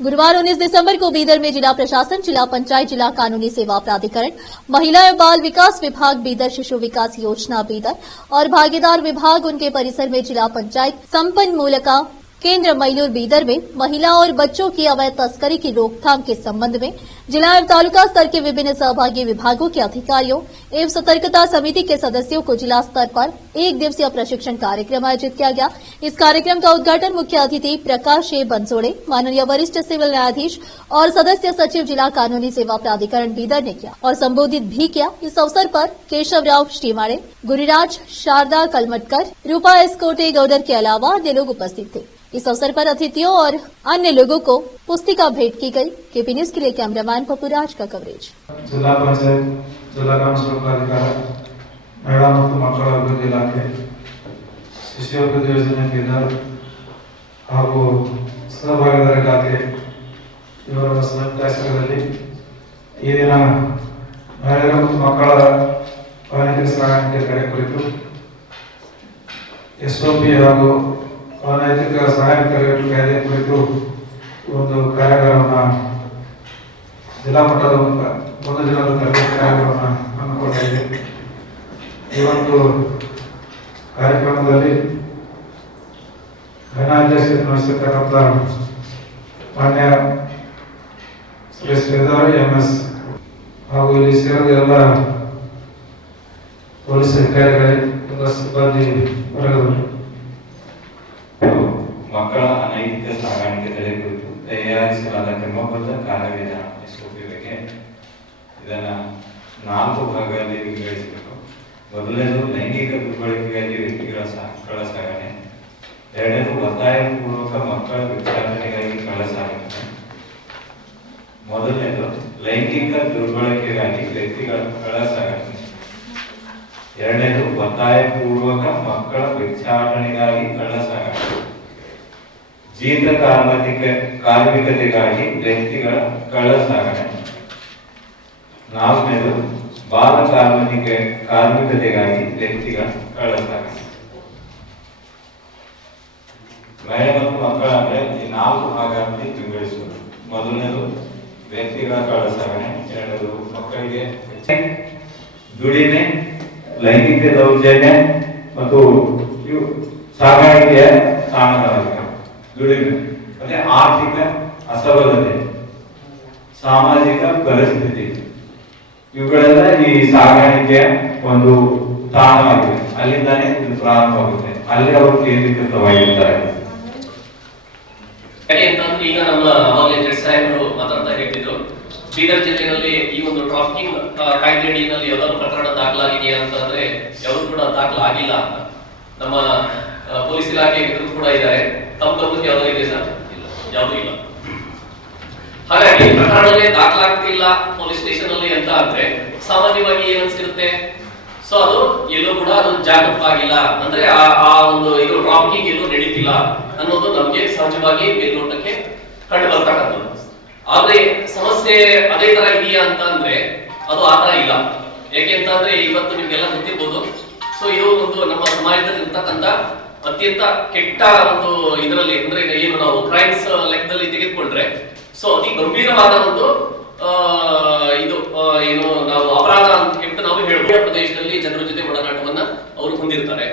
गुरुवार 19 दिसंबर को बीदर में जिला प्रशासन, जिला पंचायत, जिला कानूनी सेवा प्राधिकरण, महिला एवं बाल विकास विभाग बीदर, शिशु विकास योजना बीदर और भागीदार विभाग उनके परिसर में जिला पंचायत संपन्नमूलका केंद्र मयूर बीदर में महिला और बच्चों की अवैध तस्करी की रोकथाम के संबंध में जिला एवं तालुका स्तर के विभिन्न सहभागी विभागों के अधिकारियों एवं सतर्कता समिति के सदस्यों को जिला स्तर पर एक दिवसीय प्रशिक्षण कार्यक्रम आयोजित किया गया। इस कार्यक्रम का उद्घाटन मुख्य अतिथि प्रकाश ए बंसोड़े, माननीय वरिष्ठ सिविल न्यायाधीश और सदस्य सचिव जिला कानूनी सेवा प्राधिकरण बीदर ने किया और संबोधित भी किया। इस अवसर पर केशवराव श्रीमाड़े, गुरिराज, शारदा कलमटकर, रूपा एसकोटे गौडर के अलावा अन्य लोग उपस्थित थे। इस अवसर पर अतिथियों और अन्य लोगों को पुस्तिका भेंट की गई। केपी न्यूज के लिए कैमरामैन पपुराज का कवरेज। जिला पंचायत, जिला कानूनी प्राधिकार, महिला ಮತ್ತು ಮಕ್ಕಳ ಅಭಿವೃದ್ಧಿ ಇಲಾಖೆ, ಶಿಶು ಅಭಿವೃದ್ಧಿ ಯೋಜನೆ ಬೀದರ್ ಹಾಗೂ ಸಹಭಾಗಿದಾರ ಇಲಾಖೆ ಇವರ ಸಂಯುಕ್ತಾಶ್ರಯದಲ್ಲಿ ಈ ದಿನ ಮಹಿಳೆಯರ ಮತ್ತು ಮಕ್ಕಳ ಅನೈತಿಕ ಸಾಗಾಣಿಕೆ ತಡೆ ಕುರಿತು ಎಸ್ಒಪಿ ಹಾಗೂ ಅನೈತಿಕ ಸಾಗಾಣಿಕೆ ತಡೆಗಟ್ಟುವ ಕಾಯ್ದೆ ಕುರಿತು ಒಂದು ಕಾರ್ಯಾಗಾರವನ್ನು ಜಿಲ್ಲಾ ಮಟ್ಟದ ಒಂದು ದಿನದ ತರಬೇತಿ ಕಾರ್ಯಕ್ರಮವನ್ನು ಹಮ್ಮಿಕೊಂಡಿದೆ। ಈ ಒಂದು ಕಾರ್ಯಕ್ರಮದಲ್ಲಿ ಅಧ್ಯಕ್ಷತೆ ವಹಿಸಿರ್ತಕ್ಕಂಥ ಮಾನ್ಯ ಶ್ರೀ ಶ್ರೀಧರ್ MS ಹಾಗೂ ಇಲ್ಲಿ ಸೇರಿದ ಎಲ್ಲ ಪೊಲೀಸ್ ಅಧಿಕಾರಿಗಳೇ, ಎಲ್ಲ ಸಿಬ್ಬಂದಿ ವರ್ಗದವರು ಮಕ್ಕಳ ಅನೈತಿಕ ಸಾಗಾಣಿಕೆ ತಡೆ ಕುರಿತು ತಯಾರಿಸಲಾದ ಕ್ರಮಬದ್ಧ ಕಾರ್ಯವಿಧಾನ SOP ಬಗ್ಗೆ ಇದನ್ನ 4 ಭಾಗಗಳಲ್ಲಿ ವಿಂಗಡಿಸಬೇಕು। ಮೊದಲನೇದು ಲೈಂಗಿಕ ದುರ್ಬಳಕೆಗಾಗಿ ವ್ಯಕ್ತಿಗಳ ಕಳ್ಳ ಸಾಗಣೆ, ಎರಡನೇದು ಒತ್ತಾಯಪೂರ್ವಕ ಮಕ್ಕಳ ವಿಚಾರಣೆಗಾಗಿ ಕಳ್ಳ ಸಾಗಣೆ, ಮೊದಲನೇದು ಲೈಂಗಿಕ ದುರ್ಬಳಕೆಗಾಗಿ ವ್ಯಕ್ತಿಗಳ ಕಳ್ಳ ಸಾಗಣೆ, ಎರಡನೇದು ಒತ್ತಾಯಪೂರ್ವಕ ಮಕ್ಕಳ ವಿಚಾರಣೆಗಾಗಿ ಕಳ್ಳ ಸಾಗಣೆ, ಜೀತ ಕಾರ್ಮಿಕತೆಗಾಗಿ ವ್ಯಕ್ತಿಗಳ ಕಳ್ಳ ಸಾಗಣೆ, ನಾಲ್ಕನೇದು ಬಾಲ ಕಾರ್ಮಿಕತೆಗಾಗಿ ವ್ಯಕ್ತಿಗಳ ಕಳ್ಳ ಸಾಗಣೆ। ಮಹಿಳೆ ಮತ್ತು ಮಕ್ಕಳ ಅಂದ್ರೆ ಈ 4 ಭಾಗಗಳಲ್ಲಿ ವಿಂಗಡಿಸುವುದು। ಮೊದಲನೇದು ವ್ಯಕ್ತಿಗಳ ಕಳ್ಳ ಸಾಗಣೆ, ಎರಡನೇದು ಮಕ್ಕಳಿಗೆ ದುಡಿಮೆ, ಲೈಂಗಿಕ ದೌರ್ಜನ್ಯ ಮತ್ತು ಸಾಗಾಣಿಕೆಯ ತಾಣಗಳಾಗಿವೆ। ದುಡಿಮೆ ಮತ್ತೆ ಆರ್ಥಿಕ ಅಸಬಲತೆ, ಸಾಮಾಜಿಕ ಪರಿಸ್ಥಿತಿ, ಇವುಗಳೆಲ್ಲ ಈ ಸಾಗಾಣಿಕೆಯ ಒಂದು ತಾಣವಾಗಿದೆ। ಅಲ್ಲಿಂದಾನೇ ಇದು ಪ್ರಾರಂಭವಾಗುತ್ತೆ, ಅಲ್ಲಿ ಅವರು ಕೇಂದ್ರೀಕೃತವಾಗಿರ್ತಾರೆ। ಈಗ ನಮ್ಮ ಅವಾಗಲೇ ಸಾಹೇಬರು ಮಾತಾಡ್ತಾ ಹೇಳ್ತಿದ್ರು, ಬೀದರ್ ಜಿಲ್ಲೆಯಲ್ಲಿ ಈ ಒಂದು ಟ್ರಾಫಿಕಿಂಗ್ ಕಾಯ್ದೆ ಅಡಿಯಲ್ಲಿ ಯಾವ್ದಾದ್ರು ಪ್ರಕರಣ ದಾಖಲಾಗಿದೆಯಾ ಅಂತಂದ್ರೆ ಯಾವ್ದು ಕೂಡ ದಾಖಲಾಗಿಲ್ಲ ಅಂತ ನಮ್ಮ ಪೊಲೀಸ್ ಇಲಾಖೆ ಕೂಡ ಇದ್ದಾರೆ। ತಮ್ಮ ಗಮನಕ್ಕೆ ಯಾವ್ದು ಇದೆ ಸರ್? ಯಾವ್ದು ಇಲ್ಲ। ಹಾಗಾಗಿ ಪ್ರಕರಣವೇ ದಾಖಲಾಗ್ತಿಲ್ಲ ಪೊಲೀಸ್ ಸ್ಟೇಷನ್ ಅಲ್ಲಿ ಅಂತ ಅಂದ್ರೆ ಸಾಮಾನ್ಯವಾಗಿ ಏನ್ ಅನ್ಸಿರುತ್ತೆ, ಸೊ ಅದು ಎಲ್ಲೂ ಕೂಡ ಅದು ಜಾಗೃತವಾಗಿಲ್ಲ, ಅಂದ್ರೆ ಆ ಒಂದು ಇದು ಟ್ರಾಫಿಕಿಂಗ್ ಎಲ್ಲೂ ನಡೀತಿಲ್ಲ ಅನ್ನೋದು ನಮ್ಗೆ ಸಹಜವಾಗಿ ಮೇಲ್ನೋಟಕ್ಕೆ ಕಂಡು ಬರ್ತಕ್ಕಂಥದ್ದು। ಆದ್ರೆ ಸಮಸ್ಯೆ ಅದೇ ತರ ಇದೆಯಾ ಅಂತ ಅಂದ್ರೆ ಅದು ಆತರ ಇಲ್ಲ। ಯಾಕೆಂತಂದ್ರೆ ಇವತ್ತು ನಿಮ್ಗೆಲ್ಲ ಗೊತ್ತಿರ್ಬೋದು, ಸೊ ಇದು ಒಂದು ನಮ್ಮ ಸಮಾಜದಲ್ಲಿ ಇರ್ತಕ್ಕಂಥ ಅತ್ಯಂತ ಕೆಟ್ಟ ಒಂದು ಇದರಲ್ಲಿ, ಅಂದ್ರೆ ಏನು ನಾವು ಕ್ರೈಮ್ಸ್ ಲೆಕ್ಕದಲ್ಲಿ ತೆಗೆದುಕೊಂಡ್ರೆ ಸೊ ಅತಿ ಗಂಭೀರವಾದ ಒಂದು ಇದು ಏನು ನಾವು ಅಪರಾಧ ಅಂತ ಹೇಳ್ಬಿಟ್ಟು ನಾವು ಹೇಳ್ಬೋದು। ಪ್ರದೇಶದಲ್ಲಿ ಜನರ ಜೊತೆ ಒಡನಾಟವನ್ನ ಅವರು ಹೊಂದಿರ್ತಾರೆ।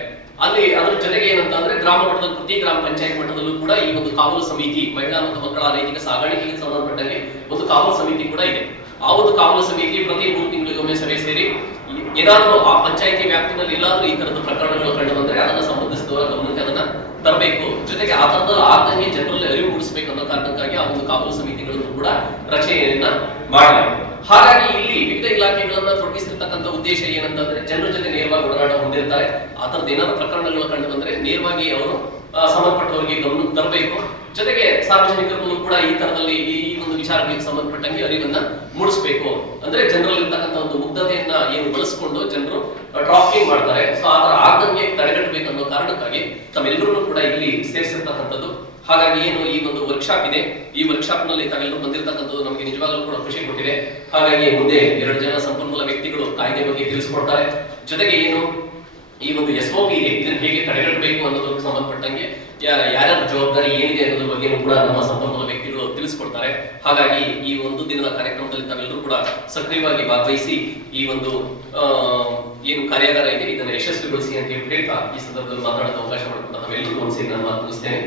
ಅಲ್ಲಿ ಅದ್ರ ಜೊತೆಗೆ ಏನಂತ ಅಂದ್ರೆ ಗ್ರಾಮ ಮಟ್ಟದಲ್ಲಿ ಪ್ರತಿ ಗ್ರಾಮ ಪಂಚಾಯತ್ ಮಟ್ಟದಲ್ಲೂ ಕೂಡ ಈ ಒಂದು ಕಾವಲು ಸಮಿತಿ, ಮಹಿಳಾ ಮತ್ತು ಮಕ್ಕಳ ಅನೈತಿಕ ಸಾಗಾಣಿಕೆಗೆ ಸಂಬಂಧಪಟ್ಟಂಗೆ ಒಂದು ಕಾವಲು ಸಮಿತಿ ಕೂಡ ಇದೆ। ಆ ಒಂದು ಕಾವಲು ಸಮಿತಿ ಪ್ರತಿ 3 ತಿಂಗಳಿಗೊಮ್ಮೆ ಸಭೆ ಸೇರಿ ಏನಾದ್ರೂ ಆ ಪಂಚಾಯತಿ ವ್ಯಾಪ್ತಿನಲ್ಲಿ ಎಲ್ಲಾದ್ರೂ ಈ ತರದ ಪ್ರಕರಣಗಳು ಕಂಡು ಬಂದ್ರೆ ಅದನ್ನ ಸಂಬಂಧಿಸಿದವರ ಗಮನಕ್ಕೆ ಅದನ್ನ ತರಬೇಕು, ಜೊತೆಗೆ ಆ ತರದ ಆತಂಗೆ ಜನರಲ್ಲಿ ಅರಿವು ಮೂಡಿಸಬೇಕು ಅನ್ನೋ ಕಾರಣಕ್ಕಾಗಿ ಆ ಒಂದು ಕಾವಲು ಸಮಿತಿಗಳನ್ನು ಕೂಡ ರಚನೆಯನ್ನ ಮಾಡಲಾಗಿದೆ। ಹಾಗಾಗಿ ಇಲ್ಲಿ ವಿವಿಧ ಇಲಾಖೆಗಳನ್ನ ತೊಡಗಿಸಿರ್ತಕ್ಕಂಥ ಉದ್ದೇಶ ಏನಂತಂದ್ರೆ ಜನರ ಜೊತೆ ನೇರವಾಗಿ ಒಡನಾಟ ಹೊಂದಿರ್ತಾರೆ, ಆ ತರದ ಏನಾದ್ರು ಪ್ರಕರಣಗಳು ಕಂಡು ಬಂದ್ರೆ ನೇರವಾಗಿ ಅವರು ಸಂಬಂಧಪಟ್ಟವರಿಗೆ ಗಮನಕ್ಕೆ ತರಬೇಕು, ಜೊತೆಗೆ ಸಾರ್ವಜನಿಕರನ್ನು ಕೂಡ ಈ ತರದಲ್ಲಿ ಈ ಒಂದು ವಿಚಾರಗಳಿಗೆ ಸಂಬಂಧಪಟ್ಟಂಗೆ ಅರಿವನ್ನ ಮೂಡಿಸಬೇಕು। ಅಂದ್ರೆ ಜನರಲ್ಲಿ ಇರ್ತಕ್ಕಂಥ ಒಂದು ಮುಗ್ಧತೆಯನ್ನ ಏನು ಬಳಸಿಕೊಂಡು ಜನರು ಟ್ರಾಫಿಕಿಂಗ್ ಮಾಡ್ತಾರೆ, ಸೊ ಆ ತರ ಆಗದಂಗೆ ತಡೆಗಟ್ಟಬೇಕು ಅನ್ನೋ ಕಾರಣಕ್ಕಾಗಿ ತಮ್ಮೆಲ್ಲರೂ ಕೂಡ ಇಲ್ಲಿ ಸೇರಿಸಿರ್ತಕ್ಕಂಥದ್ದು। ಹಾಗಾಗಿ ಏನು ಈ ಒಂದು ವರ್ಕ್ಶಾಪ್ ಇದೆ, ಈ ವರ್ಕ್ಶಾಪ್ ನಲ್ಲಿ ತಾವೆಲ್ಲರೂ ಬಂದಿರತಕ್ಕಂಥದ್ದು ನಮಗೆ ನಿಜವಾಗ್ಲೂ ಕೂಡ ಖುಷಿ ಕೊಟ್ಟಿದೆ। ಹಾಗಾಗಿ ಮುಂದೆ 2 ಜನ ಸಂಪನ್ಮೂಲ ವ್ಯಕ್ತಿಗಳು ಕಾಯ್ದೆ ಬಗ್ಗೆ ತಿಳಿಸಿಕೊಡ್ತಾರೆ, ಜೊತೆಗೆ ಏನು ಈ ಒಂದು SOP ಇದೆ ಇದನ್ನ ಹೇಗೆ ತಡೆಗಟ್ಟಬೇಕು ಅನ್ನೋದಕ್ಕೆ ಸಂಬಂಧಪಟ್ಟಂಗೆ ಯಾರ್ಯಾರ ಜವಾಬ್ದಾರಿ ಏನಿದೆ ಅನ್ನೋದ್ರ ಬಗ್ಗೆ ಕೂಡ ನಮ್ಮ ಸಂಪನ್ಮೂಲ ವ್ಯಕ್ತಿಗಳು ತಿಳಿಸಿಕೊಡ್ತಾರೆ। ತಿಳಿಸ್ಕೊಡ್ತಾರೆ. ಹಾಗಾಗಿ ಈ ಒಂದು ದಿನದ ಕಾರ್ಯಕ್ರಮದಲ್ಲಿ ತಾವೆಲ್ಲರೂ ಕೂಡ ಸಕ್ರಿಯವಾಗಿ ಭಾಗವಹಿಸಿ ಈ ಒಂದು ಏನು ಕಾರ್ಯಾಗಾರ ಇದೆ ಇದನ್ನು ಯಶಸ್ವಿಗೊಳಿಸಿ ಅಂತ ಹೇಳಿ ಹೇಳ್ತಾ ಈ ಸಂದರ್ಭದಲ್ಲಿ ಮಾತಾಡೋದು ಅವಕಾಶ ಮಾಡಿಕೊಂಡು ನಾವೆಲ್ಲರೂ ಒಂದು ಸೇರಿ ನಾನು ಮಾತು ಮುಗಿಸ್ತೇನೆ.